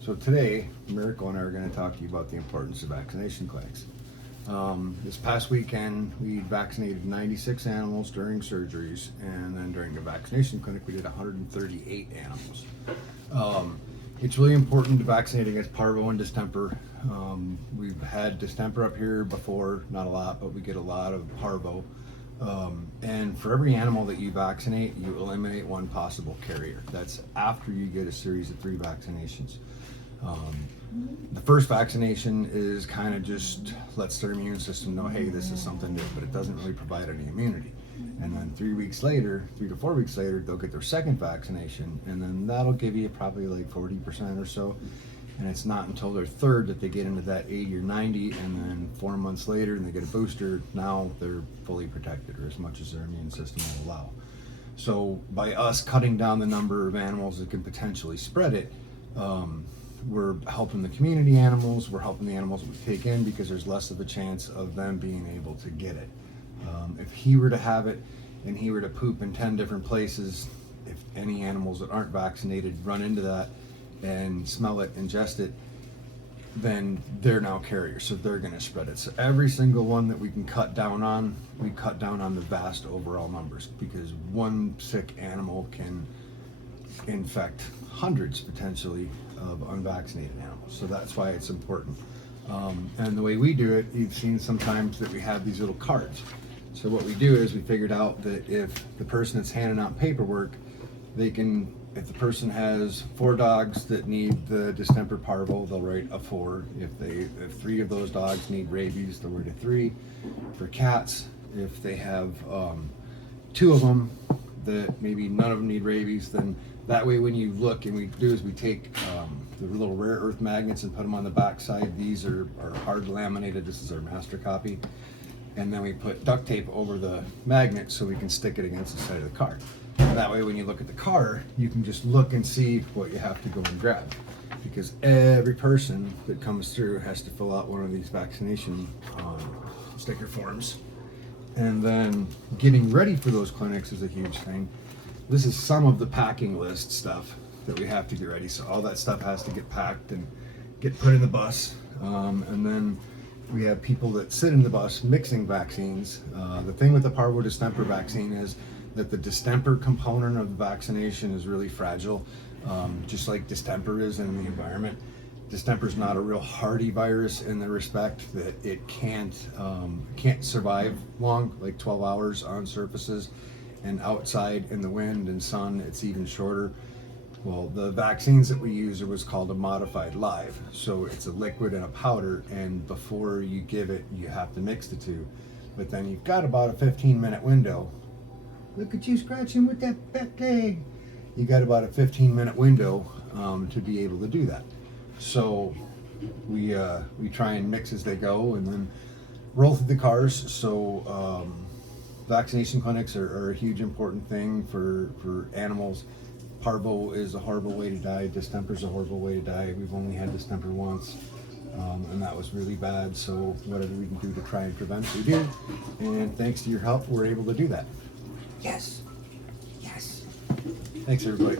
So today, Miracle and I are going to talk to you about the importance of vaccination clinics. This past weekend, we vaccinated 96 animals during surgeries, and then during the vaccination clinic, we did 138 animals. It's really important to vaccinate against parvo and distemper. We've had distemper up here before, not a lot, but we get a lot of parvo. And for every animal that you vaccinate, you eliminate one possible carrier. That's after you get a series of 3 vaccinations. The first vaccination is kind of just lets their immune system know, hey, this is something new, but it doesn't really provide any immunity. And then 3 to 4 weeks later, they'll get their second vaccination, and then that'll give you probably like 40% or so. And it's not until their third that they get into that 80 or 90, and then 4 months later, and they get a booster. Now they're fully protected, or as much as their immune system will allow. So by us cutting down the number of animals that can potentially spread it, we're helping the community animals, we're helping the animals we take in, because there's less of a chance of them being able to get it. If he were to have it and he were to poop in 10 different places, if any animals that aren't vaccinated run into that and smell it, ingest it, then they're now carriers, so they're going to spread it. So every single one that we can cut down on, we cut down on the vast overall numbers, because one sick animal can infect hundreds potentially of unvaccinated animals. So that's why it's important. And the way we do it, you've seen sometimes that we have these little cards. So what we do is we figured out that if the person that's handing out paperwork, they can, if the person has 4 dogs that need the distemper parvo, they'll write a 4. If 3 of those dogs need rabies, they'll write a 3. For cats, if they have 2 of them that maybe none of them need rabies, then that way when you look, and we do is we take the little rare earth magnets and put them on the back side. These are hard laminated. This is our master copy. And then we put duct tape over the magnet so we can stick it against the side of the card. And that way when you look at the card, you can just look and see what you have to go and grab. Because every person that comes through has to fill out one of these vaccination sticker forms. And then getting ready for those clinics is a huge thing. This is some of the packing list stuff that we have to get ready. So all that stuff has to get packed and get put in the bus. And then we have people that sit in the bus mixing vaccines. The thing with the parvo distemper vaccine is that the distemper component of the vaccination is really fragile, just like distemper is in the environment. Distemper is not a real hardy virus in the respect that it can't survive long, like 12 hours on surfaces, and outside in the wind and sun, it's even shorter. Well, the vaccines that we use are what's called a modified live. So it's a liquid and a powder, and before you give it, you have to mix the two. But then you've got about a 15-minute window. Look at you scratching with that back leg. You got about a 15-minute window to be able to do that. So we try and mix as they go, and then roll through the cars. So vaccination clinics are a huge important thing for animals. Parvo is a horrible way to die. Distemper is a horrible way to die. We've only had distemper once, and that was really bad. So whatever we can do to try and prevent, we do. And thanks to your help, we're able to do that. Yes. Yes. Thanks, everybody.